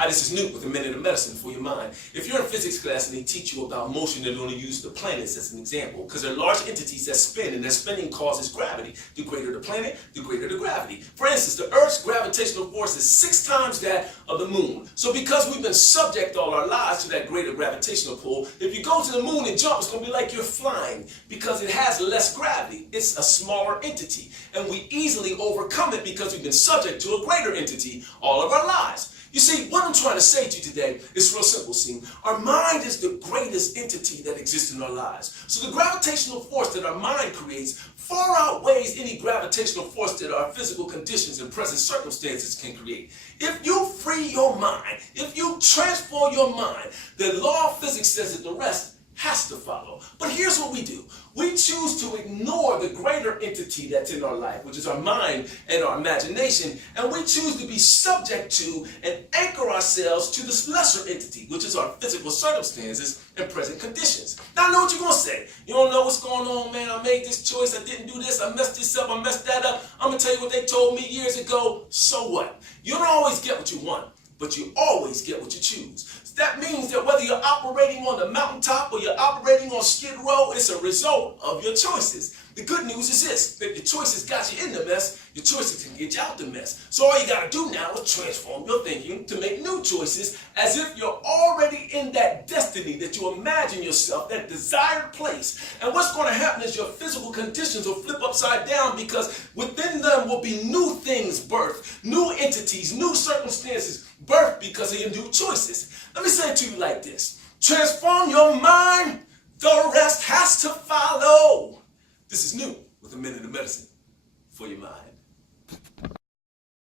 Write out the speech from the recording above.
Hi, this is Newt with a minute of medicine for your mind. If you're in physics class and they teach you about motion, they're going to use the planets as an example because they're large entities that spin, and their spinning causes gravity. The greater the planet, the greater the gravity. For instance, the Earth's gravitational force is 6 times that of the moon. So because we've been subject all our lives to that greater gravitational pull, if you go to the moon and jump, it's going to be like you're flying because it has less gravity. It's a smaller entity, and we easily overcome it because we've been subject to a greater entity all of our lives. You see, what I'm trying to say to you today is real simple, see. Our mind is the greatest entity that exists in our lives. So the gravitational force that our mind creates far outweighs any gravitational force that our physical conditions and present circumstances can create. If you free your mind, if you transform your mind, the law of physics says that the rest has to follow. But here's what we do. We choose to ignore the greater entity that's in our life, which is our mind and our imagination, and we choose to be subject to and anchor ourselves to this lesser entity, which is our physical circumstances and present conditions. Now I know what you're going to say. You don't know what's going on, man. I made this choice. I didn't do this. I messed this up. I messed that up. I'm going to tell you what they told me years ago. So what? You don't always get what you want, but you always get what you choose. That means that whether you're operating on the mountaintop or you're operating on Skid Row, it's a result of your choices. The good news is this: that your choices got you in the mess, your choices can get you out the mess. So all you got to do now is transform your thinking to make new choices as if you're already in that destiny that you imagine yourself, that desired place. And what's going to happen is your physical conditions will flip upside down because within them will be new things birthed, new entities, new circumstances birthed because of your new choices. Let me say it to you like this: transform your mind, the rest has to follow. This is New with a minute of medicine for your mind.